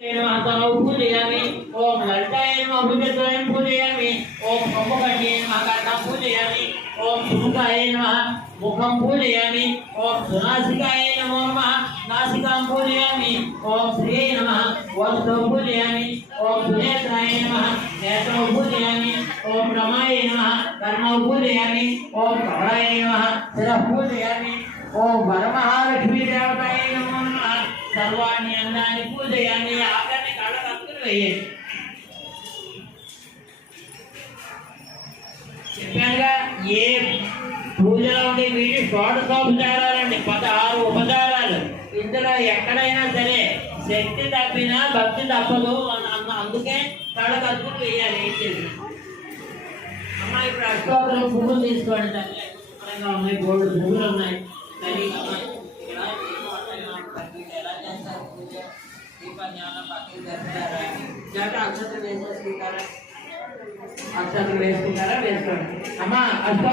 पूजयामि ओम ललिताय नमः भुजद्वयं पूजयामि ओम कम्बकर्णे नमः कर्णं पूजयामि ओम सुमुखाय नमः मुखं पूजयामि ओम सुनासिकाय नमो नमः नासिकां पूजयामि ओम श्रिये नमः वस्त्रं पूजयामि ओम सुनेत्राय नमः नेत्रं पूजयामि ओम रमाय नमः कर्णं पूजयामि ओम कमलाय नमः शिरः पूजयामि ओम वरमहालक्ष्मी देवताय नमो नमः सर्वाणि अन्नानि पूजयामि आकर्णि काढकत्తులు వేయండి చెప్పానుగా ఏ పూజలో ఉండే వీటి షోడశోపచారాలండి 16 ఉపచారాలు ఇందులో ఎక్కడైనా సరే శక్తి తప్పినా భక్తి తప్పదు అందుకే కాళ్ళకత్తులు వేయాలి అమ్మ ఇప్పుడు అష్టోత్తరం పువ్వులు తీసుకోండి తల్లి శుభ్రంగా ఉన్నాయి బోర్డు పువ్వులు ఉన్నాయి తల్లి అక్షతలు వేసుకుంటారా వేసుకోండి అమ్మా